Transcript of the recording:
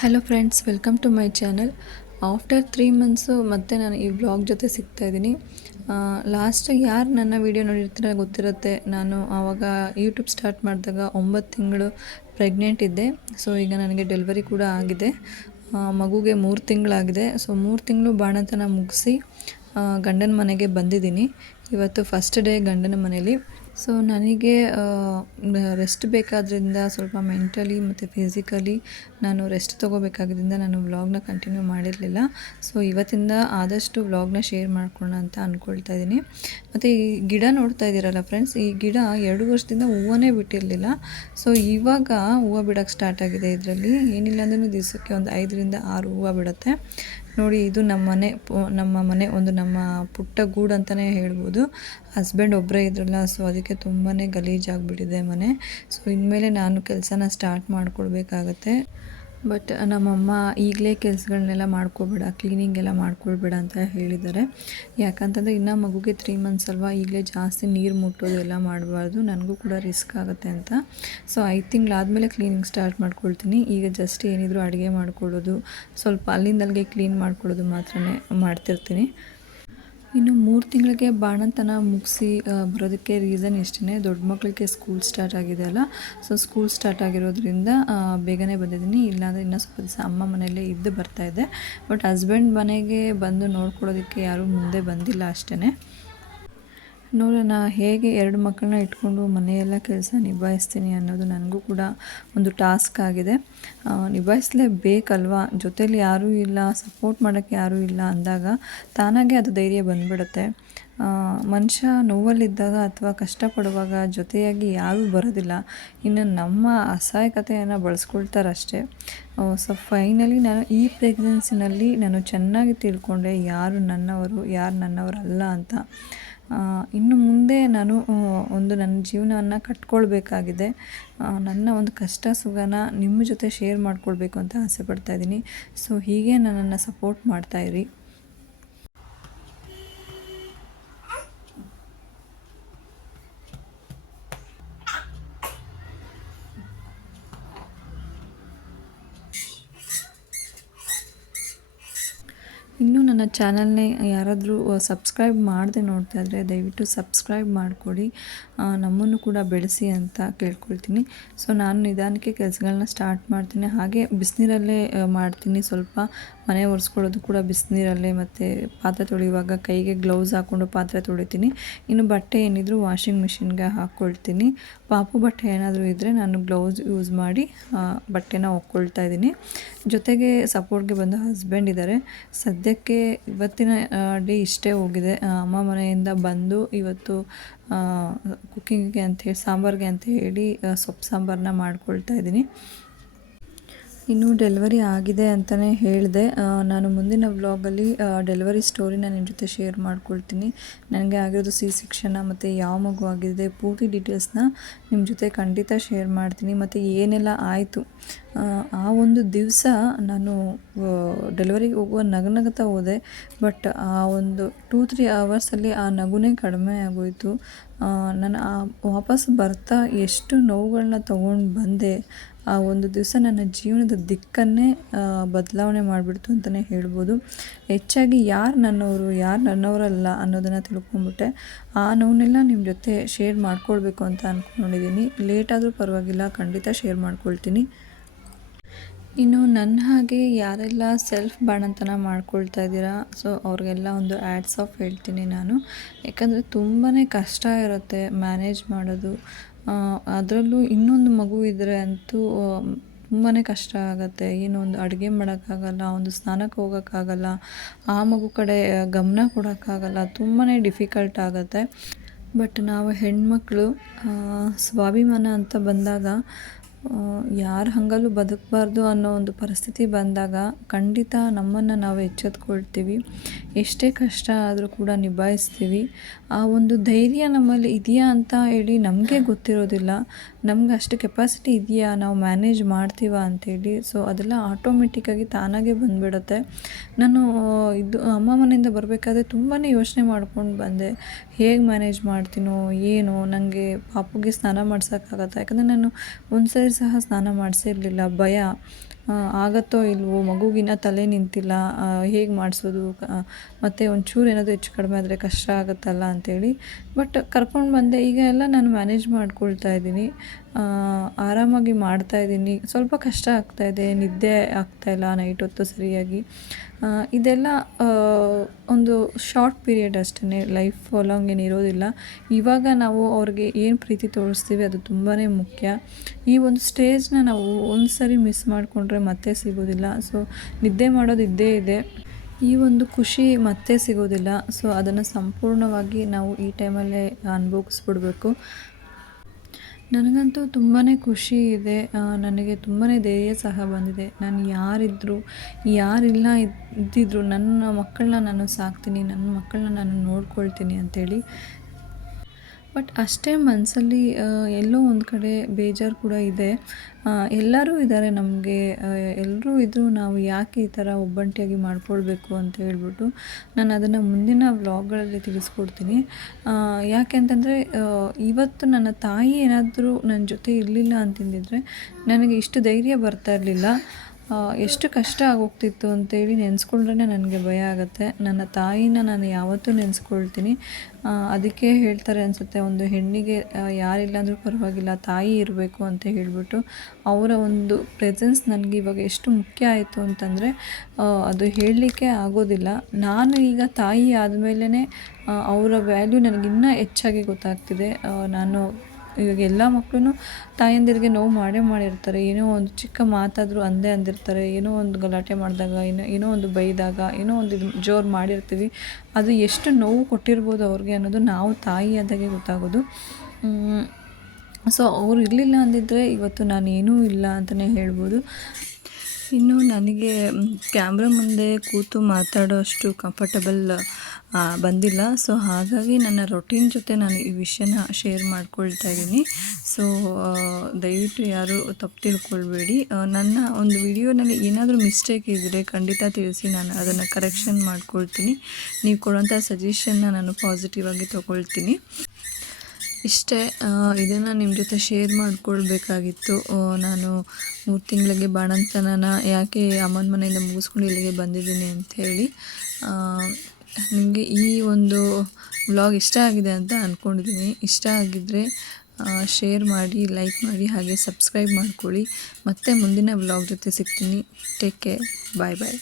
Hello friends, welcome to my channel. After 3 months ಮತ್ತೆ ನಾನು ಈ ವ್ಲಾಗ್ ಜೊತೆ ಸಿಗ್ತಾಯಿದ್ದೀನಿ. ಲಾಸ್ಟ್ ಯಾರು ನನ್ನ ವೀಡಿಯೋ ನೋಡಿರ್ತಾರೆ ಗೊತ್ತಿರುತ್ತೆ. ನಾನು ಆವಾಗ ಯೂಟ್ಯೂಬ್ ಸ್ಟಾರ್ಟ್ ಮಾಡಿದಾಗ 9 ತಿಂಗಳು ಪ್ರೆಗ್ನೆಂಟ್ ಇದ್ದೆ. ಸೊ ಈಗ ನನಗೆ ಡೆಲಿವರಿ ಕೂಡ ಆಗಿದೆ. ಮಗುಗೆ 3 ತಿಂಗಳಾಗಿದೆ. ಸೊ 3 ತಿಂಗಳು ಬಾಣಂತನ ಮುಗಿಸಿ ಗಂಡನ ಮನೆಗೆ ಬಂದಿದ್ದೀನಿ. ಇವತ್ತು ಫಸ್ಟ್ ಡೇ ಗಂಡನ ಮನೇಲಿ. ಸೊ ನನಗೆ ರೆಸ್ಟ್ ಬೇಕಾದ್ರಿಂದ ಸ್ವಲ್ಪ ಮೆಂಟಲಿ ಮತ್ತು ಫಿಸಿಕಲಿ ನಾನು ರೆಸ್ಟ್ ತೊಗೋಬೇಕಾದ್ರಿಂದ ನಾನು ವ್ಲಾಗ್ನ ಕಂಟಿನ್ಯೂ ಮಾಡಿರಲಿಲ್ಲ. ಸೊ ಇವತ್ತಿಂದ ಆದಷ್ಟು ವ್ಲಾಗ್ನ ಶೇರ್ ಮಾಡ್ಕೊಳ್ಳೋಣ ಅಂತ ಅಂದ್ಕೊಳ್ತಾ ಇದ್ದೀನಿ. ಮತ್ತು ಈ ಗಿಡ ನೋಡ್ತಾ ಇದ್ದೀರಲ್ಲ ಫ್ರೆಂಡ್ಸ್, ಈ ಗಿಡ 2 ವರ್ಷದಿಂದ ಹೂವನ್ನೇ ಬಿಟ್ಟಿರಲಿಲ್ಲ. ಸೊ ಇವಾಗ ಹೂವು ಬಿಡೋಕ್ಕೆ ಸ್ಟಾರ್ಟ್ ಆಗಿದೆ. ಇದರಲ್ಲಿ ಏನಿಲ್ಲ ಅಂದ್ರೂ ದಿವಸಕ್ಕೆ ಒಂದು 5ರಿಂದ 6 ಹೂವು ಬಿಡುತ್ತೆ. ನೋಡಿ, ಇದು ನಮ್ಮ ಮನೆ ಒಂದು ನಮ್ಮ ಪುಟ್ಟ ಗೂಡು ಅಂತಲೇ ಹೇಳ್ಬೋದು. ಹಸ್ಬೆಂಡ್ ಒಬ್ಬರೇ ಇದ್ರಲ್ಲ, ಸೊ ಅದಕ್ಕೆ ತುಂಬಾ ಗಲೀಜಾಗಿಬಿಟ್ಟಿದೆ ಮನೆ. ಸೊ ಇನ್ಮೇಲೆ ನಾನು ಕೆಲಸನ ಸ್ಟಾರ್ಟ್ ಮಾಡ್ಕೊಳ್ಬೇಕಾಗತ್ತೆ. ಬಟ್ ನಮ್ಮಮ್ಮ ಈಗಲೇ ಕೆಲಸಗಳನ್ನೆಲ್ಲ ಮಾಡ್ಕೊಬೇಡ, ಕ್ಲೀನಿಂಗ್ ಎಲ್ಲ ಮಾಡ್ಕೊಳ್ಬೇಡ ಅಂತ ಹೇಳಿದ್ದಾರೆ. ಯಾಕಂತಂದರೆ ಇನ್ನೂ ಮಗುಗೆ 3 ಮಂತ್ಸ್ ಅಲ್ವಾ, ಈಗಲೇ ಜಾಸ್ತಿ ನೀರು ಮುಟ್ಟೋದು ಎಲ್ಲ ಮಾಡಬಾರ್ದು, ನನಗೂ ಕೂಡ ರಿಸ್ಕ್ ಆಗುತ್ತೆ ಅಂತ. ಸೊ 5 ತಿಂಗಳಾದಮೇಲೆ ಕ್ಲೀನಿಂಗ್ ಸ್ಟಾರ್ಟ್ ಮಾಡ್ಕೊಳ್ತೀನಿ. ಈಗ ಜಸ್ಟ್ ಏನಿದ್ರು ಅಡುಗೆ ಮಾಡ್ಕೊಳ್ಳೋದು, ಸ್ವಲ್ಪ ಅಲ್ಲಿಂದಲ್ಲಿಗೆ ಕ್ಲೀನ್ ಮಾಡ್ಕೊಳ್ಳೋದು ಮಾತ್ರ ಮಾಡ್ತಿರ್ತೀನಿ. ಇನ್ನು 3 ತಿಂಗಳಿಗೆ ಬಾಣಂತನ ಮುಗಿಸಿ ಬರೋದಕ್ಕೆ ರೀಸನ್ ಇಷ್ಟೇ. ದೊಡ್ಡ ಮಕ್ಕಳಿಗೆ ಸ್ಕೂಲ್ ಸ್ಟಾರ್ಟ್ ಆಗಿದೆ ಅಲ್ಲ, ಸೊ ಸ್ಕೂಲ್ ಸ್ಟಾರ್ಟ್ ಆಗಿರೋದ್ರಿಂದ ಬೇಗನೆ ಬಂದಿದ್ದೀನಿ. ಇಲ್ಲಾಂದರೆ ಇನ್ನೂ ಸ್ವಲ್ಪ ದಿವಸ ಅಮ್ಮ ಮನೆಯಲ್ಲೇ ಇದ್ದು ಬರ್ತಾಯಿದ್ದೆ. ಬಟ್ ಹಸ್ಬೆಂಡ್ ಮನೆಗೆ ಬಂದು ನೋಡ್ಕೊಳ್ಳೋದಕ್ಕೆ ಯಾರೂ ಮುಂದೆ ಬಂದಿಲ್ಲ ಅಷ್ಟೇ. ನೋಡೋಣ ಹೇಗೆ 2 ಮಕ್ಕಳನ್ನ ಇಟ್ಕೊಂಡು ಮನೆಯೆಲ್ಲ ಕೆಲಸ ನಿಭಾಯಿಸ್ತೀನಿ ಅನ್ನೋದು ನನಗೂ ಕೂಡ ಒಂದು ಟಾಸ್ಕ್ ಆಗಿದೆ. ನಿಭಾಯಿಸಲೇಬೇಕಲ್ವಾ, ಜೊತೇಲಿ ಯಾರೂ ಇಲ್ಲ, ಸಪೋರ್ಟ್ ಮಾಡೋಕ್ಕೆ ಯಾರೂ ಇಲ್ಲ ಅಂದಾಗ ತಾನಾಗೆ ಅದು ಧೈರ್ಯ ಬಂದುಬಿಡುತ್ತೆ. ಮನುಷ್ಯ ನೋವಲ್ಲಿದ್ದಾಗ ಅಥವಾ ಕಷ್ಟಪಡುವಾಗ ಜೊತೆಯಾಗಿ ಯಾರೂ ಬರೋದಿಲ್ಲ. ಇನ್ನು ನಮ್ಮ ಅಸಹಾಯಕತೆಯನ್ನು ಬಳಸ್ಕೊಳ್ತಾರಷ್ಟೇ. ಸೊ ಫೈನಲಿ ನಾನು ಈ ಪ್ರೆಗ್ನೆನ್ಸಿನಲ್ಲಿ ನಾನು ಚೆನ್ನಾಗಿ ತಿಳ್ಕೊಂಡೆ ಯಾರು ನನ್ನವರು, ಯಾರು ನನ್ನವರಲ್ಲ ಅಂತ. ಇನ್ನು ಮುಂದೆ ನಾನು ನನ್ನ ಜೀವನವನ್ನು ಕಟ್ಕೊಳ್ಬೇಕಾಗಿದೆ. ನನ್ನ ಒಂದು ಕಷ್ಟ ಸುಖನ ನಿಮ್ಮ ಜೊತೆ ಶೇರ್ ಮಾಡ್ಕೊಳ್ಬೇಕು ಅಂತ ಆಸೆ ಪಡ್ತಾಯಿದ್ದೀನಿ. ಸೊ ಹೀಗೆ ನನ್ನನ್ನು ಸಪೋರ್ಟ್ ಮಾಡ್ತಾಯಿರಿ. ಇನ್ನೂ ನನ್ನ ಚಾನಲ್ನೇ ಯಾರಾದರೂ ಸಬ್ಸ್ಕ್ರೈಬ್ ಮಾಡದೆ ನೋಡ್ತಾ ಇದ್ದರೆ ದಯವಿಟ್ಟು ಸಬ್ಸ್ಕ್ರೈಬ್ ಮಾಡಿಕೊಡಿ, ನಮ್ಮನ್ನು ಕೂಡ ಬೆಳೆಸಿ ಅಂತ ಕೇಳ್ಕೊಳ್ತೀನಿ. ಸೊ ನಾನು ನಿಧಾನಕ್ಕೆ ಕೆಲಸಗಳನ್ನ ಸ್ಟಾರ್ಟ್ ಮಾಡ್ತೀನಿ. ಹಾಗೆ ಬಿಸಿನೀರಲ್ಲೇ ಮಾಡ್ತೀನಿ. ಸ್ವಲ್ಪ ಮನೆ ಒರೆಸ್ಕೊಳ್ಳೋದು ಕೂಡ ಬಿಸಿನೀರಲ್ಲೇ, ಮತ್ತು ಪಾತ್ರೆ ತೊಳೆಯುವಾಗ ಕೈಗೆ ಗ್ಲೌಸ್ ಹಾಕ್ಕೊಂಡು ಪಾತ್ರೆ ತೊಳಿತೀನಿ. ಇನ್ನು ಬಟ್ಟೆ ಏನಿದ್ರು ವಾಷಿಂಗ್ ಮಿಷಿನ್ಗೆ ಹಾಕ್ಕೊಳ್ತೀನಿ. ಪಾಪು ಬಟ್ಟೆ ಏನಾದರೂ ಇದ್ದರೆ ನಾನು ಗ್ಲೌಸ್ ಯೂಸ್ ಮಾಡಿ ಬಟ್ಟೆನ ಒಕ್ಕೊಳ್ತಾ ಇದ್ದೀನಿ. ಜೊತೆಗೆ ಸಪೋರ್ಟ್ಗೆ ಬಂದು ಹಸ್ಬೆಂಡ್ ಇದ್ದಾರೆ. ಸದ್ಯಕ್ಕೆ ಇವತ್ತಿನ ಡೇ ಇಷ್ಟೇ ಹೋಗಿದೆ. ಅಮ್ಮ ಮನೆಯಿಂದ ಬಂದು ಇವತ್ತು ಕುಕ್ಕಿಂಗಿಗೆ ಅಂಥೇಳಿ, ಸಾಂಬಾರಿಗೆ ಅಂತ ಹೇಳಿ ಸೊಪ್ಪು ಸಾಂಬಾರನ್ನ ಮಾಡ್ಕೊಳ್ತಾ ಇದ್ದೀನಿ. ಇನ್ನು ಡೆಲಿವರಿ ಆಗಿದೆ ಅಂತಲೇ ಹೇಳಿದೆ. ನಾನು ಮುಂದಿನ ವ್ಲಾಗಲ್ಲಿ ಡೆಲಿವರಿ ಸ್ಟೋರಿನ ನಿಮ್ಮ ಜೊತೆ ಶೇರ್ ಮಾಡ್ಕೊಳ್ತೀನಿ. ನನಗೆ ಆಗಿರೋದು C-ಸೆಕ್ಷನ್ನ ಮತ್ತು ಯಾವ ಮಗು ಆಗಿದೆ ಪೂರ್ತಿ ಡೀಟೇಲ್ಸ್ನ ನಿಮ್ಮ ಜೊತೆ ಖಂಡಿತ ಶೇರ್ ಮಾಡ್ತೀನಿ. ಮತ್ತು ಏನೆಲ್ಲ ಆಯಿತು ಆ ಒಂದು ದಿವಸ ನಾನು ಡೆಲಿವರಿಗೆ ಹೋಗುವ ನಗನಗ್ತಾ ಹೋದೆ. ಬಟ್ ಆ ಒಂದು 2-3 ಅವರ್ಸಲ್ಲಿ ಆ ನಗುನೇ ಕಡಿಮೆ ಆಗೋಯಿತು. ನಾನು ವಾಪಸ್ ಬರ್ತಾ ಎಷ್ಟು ನೋವುಗಳನ್ನ ತೊಗೊಂಡು ಬಂದೆ. ಆ ಒಂದು ದಿವಸ ನನ್ನ ಜೀವನದ ದಿಕ್ಕನ್ನೇ ಬದಲಾವಣೆ ಮಾಡಿಬಿಡ್ತು ಅಂತಲೇ ಹೇಳ್ಬೋದು. ಹೆಚ್ಚಾಗಿ ಯಾರು ನನ್ನವರು, ಯಾರು ನನ್ನವರಲ್ಲ ಅನ್ನೋದನ್ನು ತಿಳ್ಕೊಂಬಿಟ್ಟೆ. ಆ ನೋವನ್ನೆಲ್ಲ ನಿಮ್ಮ ಜೊತೆ ಶೇರ್ ಮಾಡ್ಕೊಳ್ಬೇಕು ಅಂತ ಅಂದ್ಕೊಂಡಿದ್ದೀನಿ. ಲೇಟಾದರೂ ಪರವಾಗಿಲ್ಲ, ಖಂಡಿತ ಶೇರ್ ಮಾಡ್ಕೊಳ್ತೀನಿ. ಇನ್ನು ನನ್ನ ಹಾಗೆ ಯಾರೆಲ್ಲ ಸೆಲ್ಫ್ ಬಾಣಂತನ ಮಾಡ್ಕೊಳ್ತಾ ಇದ್ದೀರಾ, ಸೊ ಅವ್ರಿಗೆಲ್ಲ ಒಂದು ಆ್ಯಡ್ಸ್ ಆಫ್ ಹೇಳ್ತೀನಿ ನಾನು. ಯಾಕಂದರೆ ತುಂಬಾ ಕಷ್ಟ ಇರುತ್ತೆ ಮ್ಯಾನೇಜ್ ಮಾಡೋದು. ಅದರಲ್ಲೂ ಇನ್ನೊಂದು ಮಗು ಇದ್ದರೆ ಅಂತೂ ತುಂಬಾ ಕಷ್ಟ ಆಗುತ್ತೆ. ಏನೋ ಒಂದು ಅಡುಗೆ ಮಾಡೋಕ್ಕಾಗಲ್ಲ, ಒಂದು ಸ್ನಾನಕ್ಕೆ ಹೋಗೋಕ್ಕಾಗಲ್ಲ, ಆ ಮಗು ಕಡೆ ಗಮನ ಕೊಡೋಕ್ಕಾಗಲ್ಲ, ತುಂಬಾ ಡಿಫಿಕಲ್ಟ್ ಆಗುತ್ತೆ. ಬಟ್ ನಾವು ಹೆಣ್ಮಕ್ಳು ಸ್ವಾಭಿಮಾನ ಅಂತ ಬಂದಾಗ ಯಾರ ಹಂಗಲ್ಲೂ ಬದುಕಬಾರ್ದು ಅನ್ನೋ ಒಂದು ಪರಿಸ್ಥಿತಿ ಬಂದಾಗ ಖಂಡಿತ ನಮ್ಮನ್ನು ನಾವು ಎಚ್ಚೆತ್ಕೊಳ್ತೀವಿ. ಎಷ್ಟೇ ಕಷ್ಟ ಆದರೂ ಕೂಡ ನಿಭಾಯಿಸ್ತೀವಿ. ಆ ಒಂದು ಧೈರ್ಯ ನಮ್ಮಲ್ಲಿ ಇದೆಯಾ ಅಂತ ಹೇಳಿ ನಮಗೆ ಗೊತ್ತಿರೋದಿಲ್ಲ. ನಮ್ಗೆ ಅಷ್ಟು ಕೆಪಾಸಿಟಿ ಇದೆಯಾ, ನಾವು ಮ್ಯಾನೇಜ್ ಮಾಡ್ತೀವಾ ಅಂಥೇಳಿ. ಸೊ ಅದೆಲ್ಲ ಆಟೋಮೆಟಿಕ್ಕಾಗಿ ತಾನಾಗೇ ಬಂದುಬಿಡುತ್ತೆ. ನಾನು ಅಮ್ಮ ಮನೆಯಿಂದ ಬರಬೇಕಾದ್ರೆ ತುಂಬಾ ಯೋಚನೆ ಮಾಡ್ಕೊಂಡು ಬಂದೆ. ಹೇಗೆ ಮ್ಯಾನೇಜ್ ಮಾಡ್ತೀನೋ ಏನೋ, ನನಗೆ ಪಾಪುಗೆ ಸ್ನಾನ ಮಾಡ್ಸೋಕ್ಕಾಗತ್ತಾ, ಯಾಕಂದರೆ ನಾನು ಒಂದು ಸರಿ ಸಹ ಸ್ನಾನ ಮಾಡಿಸಿರಲಿಲ್ಲ, ಭಯ. ಆಗತ್ತೋ ಇಲ್ವೋ, ಮಗುಗಿನ್ನ ತಲೆ ನಿಂತಿಲ್ಲ, ಹೇಗೆ ಮಾಡಿಸೋದು, ಮತ್ತು ಒಂಚೂರು ಏನಾದರೂ ಹೆಚ್ಚು ಕಡಿಮೆ ಆದರೆ ಕಷ್ಟ ಆಗುತ್ತಲ್ಲ ಅಂಥೇಳಿ ಬಟ್ ಕರ್ಕೊಂಡು ಬಂದೆ. ಈಗ ಎಲ್ಲ ನಾನು ಮ್ಯಾನೇಜ್ ಮಾಡ್ಕೊಳ್ತಾ ಇದ್ದೀನಿ, ಆರಾಮಾಗಿ ಮಾಡ್ತಾಯಿದ್ದೀನಿ. ಸ್ವಲ್ಪ ಕಷ್ಟ ಆಗ್ತಾಯಿದೆ, ನಿದ್ದೆ ಆಗ್ತಾಯಿಲ್ಲ ನೈಟ್ ಹೊತ್ತು ಸರಿಯಾಗಿ. ಇದೆಲ್ಲ ಒಂದು ಶಾರ್ಟ್ ಪೀರಿಯಡ್ ಅಷ್ಟೇ, ಲೈಫ್ ಲಾಂಗ್ ಏನು ಇರೋದಿಲ್ಲ. ಇವಾಗ ನಾವು ಅವ್ರಿಗೆ ಏನು ಪ್ರೀತಿ ತೋರಿಸ್ತೀವಿ ಅದು ತುಂಬಾ ಮುಖ್ಯ. ಈ ಒಂದು ಸ್ಟೇಜ್ನ ನಾವು ಒಂದು ಸರಿ ಮಿಸ್ ಮಾಡಿಕೊಂಡ್ರೆ ಮತ್ತೆ ಸಿಗೋದಿಲ್ಲ. ಸೊ ನಿದ್ದೆ ಮಾಡೋದು ಇದ್ದೇ ಇದೆ, ಈ ಒಂದು ಖುಷಿ ಮತ್ತೆ ಸಿಗೋದಿಲ್ಲ. ಸೊ ಅದನ್ನು ಸಂಪೂರ್ಣವಾಗಿ ನಾವು ಈ ಟೈಮಲ್ಲೇ ಅನುಭವಿಸ್ಬಿಡ್ಬೇಕು. ನನಗಂತೂ ತುಂಬಾ ಖುಷಿ ಇದೆ, ನನಗೆ ತುಂಬಾ ಧೈರ್ಯ ಸಹ ಬಂದಿದೆ. ನಾನು ಯಾರಿದ್ದರೂ ಯಾರಿಲ್ಲ ಇದ್ದಿದ್ರು ನನ್ನ ಮಕ್ಕಳನ್ನ ನಾನು ಸಾಕ್ತೀನಿ, ನನ್ನ ಮಕ್ಕಳನ್ನ ನಾನು ನೋಡ್ಕೊಳ್ತೀನಿ ಅಂಥೇಳಿ. ಬಟ್ ಅಷ್ಟೇ ಮನಸ್ಸಲ್ಲಿ ಎಲ್ಲೋ ಒಂದು ಕಡೆ ಬೇಜಾರು ಕೂಡ ಇದೆ. ಎಲ್ಲರೂ ಇದ್ದಾರೆ ನಮಗೆ, ಎಲ್ಲರೂ ಇದ್ದರೂ ನಾವು ಯಾಕೆ ಈ ಥರ ಒಬ್ಬಂಟಿಯಾಗಿ ಮಾಡ್ಕೊಳ್ಬೇಕು ಅಂತ ಹೇಳ್ಬಿಟ್ಟು ನಾನು ಅದನ್ನು ಮುಂದಿನ ವ್ಲಾಗ್ಗಳಲ್ಲಿ ತಿಳಿಸ್ಕೊಡ್ತೀನಿ. ಯಾಕೆ ಅಂತಂದರೆ ಇವತ್ತು ನನ್ನ ತಾಯಿ ಏನಾದರೂ ನನ್ನ ಜೊತೆ ಇರಲಿಲ್ಲ ಅಂತಂದಿದ್ರೆ ನನಗೆ ಇಷ್ಟು ಧೈರ್ಯ ಬರ್ತಾ ಇರಲಿಲ್ಲ. ಎಷ್ಟು ಕಷ್ಟ ಆಗೋಗ್ತಿತ್ತು ಅಂತೇಳಿ ನೆನೆಸ್ಕೊಂಡ್ರೆ ನನಗೆ ಭಯ ಆಗುತ್ತೆ. ನನ್ನ ತಾಯಿನ ನಾನು ಯಾವತ್ತೂ ನೆನೆಸ್ಕೊಳ್ತೀನಿ. ಅದಕ್ಕೆ ಹೇಳ್ತಾರೆ ಅನಿಸುತ್ತೆ, ಒಂದು ಹೆಣ್ಣಿಗೆ ಯಾರಿಲ್ಲ ಅಂದರೂ ಪರವಾಗಿಲ್ಲ, ತಾಯಿ ಇರಬೇಕು ಅಂತ ಹೇಳಿಬಿಟ್ಟು. ಅವರ ಒಂದು ಪ್ರೆಸೆನ್ಸ್ ನನಗೆ ಇವಾಗ ಎಷ್ಟು ಮುಖ್ಯ ಆಯಿತು ಅಂತಂದರೆ ಅದು ಹೇಳಲಿಕ್ಕೆ ಆಗೋದಿಲ್ಲ. ನಾನು ಈಗ ತಾಯಿ ಆದಮೇಲೆ ಅವರ ವ್ಯಾಲ್ಯೂ ನನಗಿನ್ನೂ ಹೆಚ್ಚಾಗಿ ಗೊತ್ತಾಗ್ತಿದೆ. ನಾನು ಇವಾಗ ಎಲ್ಲ ಮಕ್ಕಳು ತಾಯಂದಿರಿಗೆ ನೋವು ಮಾಡೇ ಮಾಡಿರ್ತಾರೆ. ಏನೋ ಒಂದು ಚಿಕ್ಕ ಮಾತಾದರೂ ಅಂದಿರ್ತಾರೆ. ಏನೋ ಒಂದು ಗಲಾಟೆ ಮಾಡಿದಾಗ, ಏನೋ ಒಂದು ಬೈದಾಗ, ಏನೋ ಒಂದು ಜೋರು ಮಾಡಿರ್ತೀವಿ. ಅದು ಎಷ್ಟು ನೋವು ಕೊಟ್ಟಿರ್ಬೋದು ಅವ್ರಿಗೆ ಅನ್ನೋದು ನಾವು ತಾಯಿ ಆದಾಗೆ ಗೊತ್ತಾಗೋದು. ಸೊ ಅವ್ರು ಇರಲಿಲ್ಲ ಅಂದಿದ್ದರೆ ಇವತ್ತು ನಾನೇನೂ ಇಲ್ಲ ಅಂತಲೇ ಹೇಳ್ಬೋದು. ಇನ್ನು ನನಗೆ ಕ್ಯಾಮ್ರಾ ಮುಂದೆ ಕೂತು ಮಾತಾಡೋ ಅಷ್ಟು ಕಂಫರ್ಟಬಲ್ ಬಂದಿಲ್ಲ. ಸೊ ಹಾಗಾಗಿ ನನ್ನ ರೊಟೀನ್ ಜೊತೆ ನಾನು ಈ ವಿಷಯನ ಶೇರ್ ಮಾಡ್ಕೊಳ್ತಾ ಇದ್ದೀನಿ. ಸೊ ದಯವಿಟ್ಟು ಯಾರು ತಪ್ಪು ತಿಳ್ಕೊಳ್ಬೇಡಿ. ನನ್ನ ಒಂದು ವಿಡಿಯೋನಲ್ಲಿ ಏನಾದರೂ ಮಿಸ್ಟೇಕ್ ಇದ್ದರೆ ಖಂಡಿತ ತಿಳಿಸಿ, ನಾನು ಅದನ್ನು ಕರೆಕ್ಷನ್ ಮಾಡ್ಕೊಳ್ತೀನಿ. ನೀವು ಕೊಡೋಂಥ ಸಜೆಷನ್ನ ನಾನು ಪಾಸಿಟಿವ್ ಆಗಿ ತೊಗೊಳ್ತೀನಿ. ಇಷ್ಟೇ, ಇದನ್ನು ನಿಮ್ಮ ಜೊತೆ ಶೇರ್ ಮಾಡ್ಕೊಳ್ಬೇಕಾಗಿತ್ತು. ನಾನು 3 ತಿಂಗಳಿಗೆ ಬಾಣಂತನನ ಯಾಕೆ ಅಮ್ಮನ ಮನೆಯಿಂದ ಮುಗಿಸ್ಕೊಂಡು ಇಲ್ಲಿಗೆ ಬಂದಿದ್ದೀನಿ ಅಂಥೇಳಿ. ನಿಮಗೆ ಈ ಒಂದು ವ್ಲಾಗ್ ಇಷ್ಟ ಆಗಿದೆ ಅಂತ ಅಂದ್ಕೊಂಡಿದ್ದೀನಿ. ಇಷ್ಟ ಆಗಿದ್ದರೆ ಶೇರ್ ಮಾಡಿ, ಲೈಕ್ ಮಾಡಿ, ಹಾಗೆ ಸಬ್ಸ್ಕ್ರೈಬ್ ಮಾಡ್ಕೊಳ್ಳಿ. ಮತ್ತೆ ಮುಂದಿನ ವ್ಲಾಗ್ ಜೊತೆ ಸಿಗ್ತೀನಿ. ಟೇಕ್ ಕೇರ್, ಬಾಯ್ ಬಾಯ್.